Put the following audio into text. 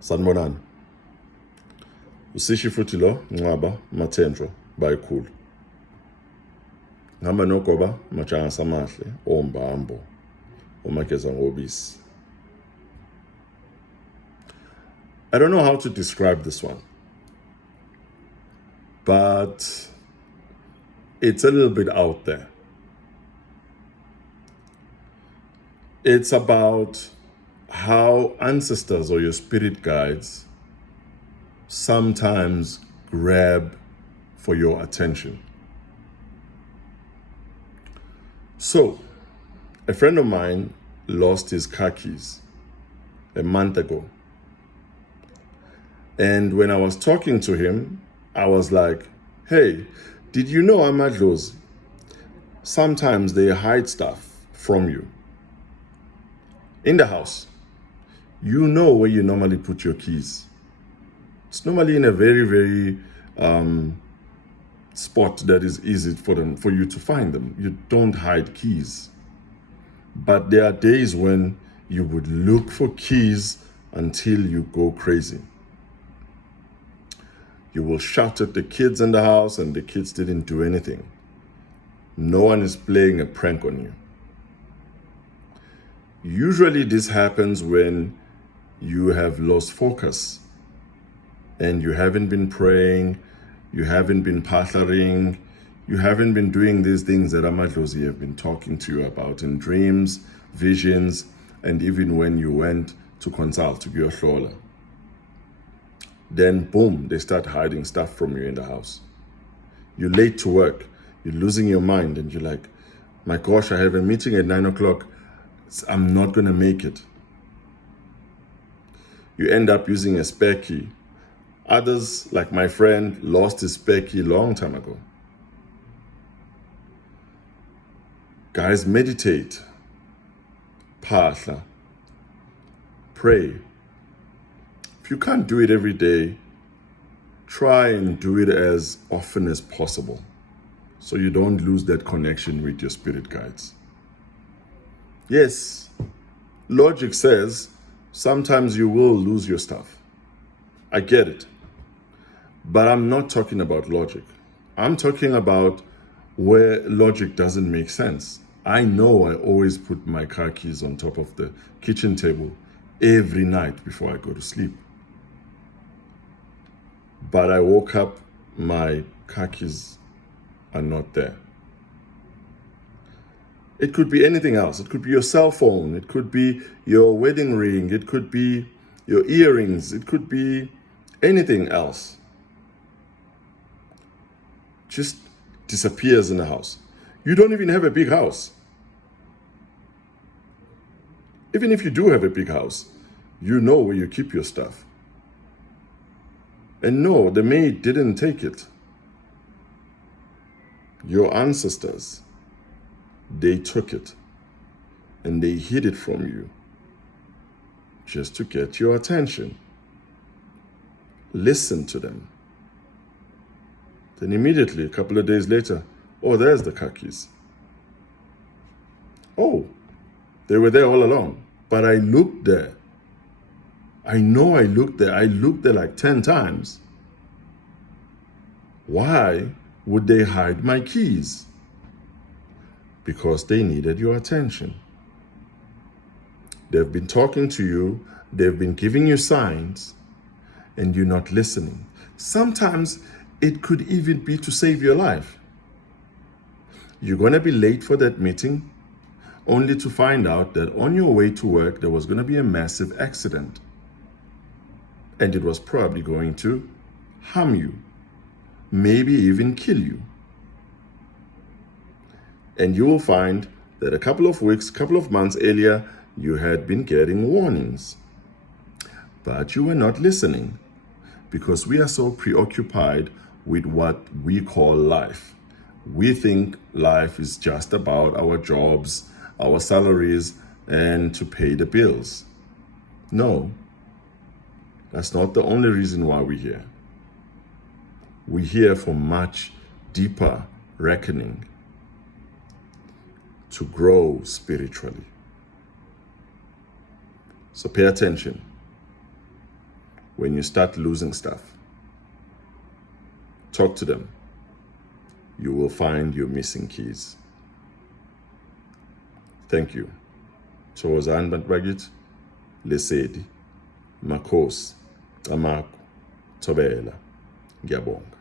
Sanibonani. Usishi futhi lo Nqaba Mathendro bayikhulu. Ngihamba nogoba Majanga Samahle ombambo omakeza ngobisi. I don't know how to describe this one, but it's a little bit out there. It's about how ancestors or your spirit guides sometimes grab for your attention. So, a friend of mine lost his car keys a month ago. And when I was talking to him, I was like, hey, did you know Amadlozi? Sometimes they hide stuff from you. In the house, you know where you normally put your keys. It's normally in a very, very spot that is easy for you to find them. You don't hide keys. But there are days when you would look for keys until you go crazy. You will shout at the kids in the house and the kids didn't do anything. No one is playing a prank on you. Usually this happens when you have lost focus and you haven't been praying, you haven't been partnering, you haven't been doing these things that Amadlozi have been talking to you about in dreams, visions, and even when you went to consult to your hlola. Then boom, they start hiding stuff from you in the house. You're late to work, you're losing your mind, and you're like, my gosh, I have a meeting at 9 o'clock. I'm not gonna make it. You end up using a spare key. Others, like my friend, lost his spare key long time ago. Guys, meditate, phahla, pray. If you can't do it every day, try and do it as often as possible so you don't lose that connection with your spirit guides. Yes, logic says sometimes you will lose your stuff. I get it. But I'm not talking about logic. I'm talking about where logic doesn't make sense. I know I always put my car keys on top of the kitchen table every night before I go to sleep. But I woke up, my car keys are not there. It could be anything else. It could be your cell phone. It could be your wedding ring. It could be your earrings. It could be anything else. Just disappears in the house. You don't even have a big house. Even if you do have a big house, you know where you keep your stuff. And no, the maid didn't take it. Your ancestors, they took it and they hid it from you just to get your attention. Listen to them. Then immediately, a couple of days later, oh, there's the car keys. Oh, they were there all along, but I looked there. I know I looked there. I looked there like 10 times. Why would they hide my keys? Because they needed your attention. They've been talking to you, they've been giving you signs, and you're not listening. Sometimes it could even be to save your life. You're gonna be late for that meeting, only to find out that on your way to work, there was gonna be a massive accident. And it was probably going to harm you, maybe even kill you. And you will find that a couple of weeks, couple of months earlier, you had been getting warnings. But you were not listening because we are so preoccupied with what we call life. We think life is just about our jobs, our salaries, and to pay the bills. No, that's not the only reason why we're here. We're here for much deeper reckoning, to grow spiritually. So pay attention. when you start losing stuff. Talk to them. You will find your missing keys. Thank you. Thokozani bantu bakithi, Lesedi, Makhosi, Amaku, Thobela. Ngiyabonga.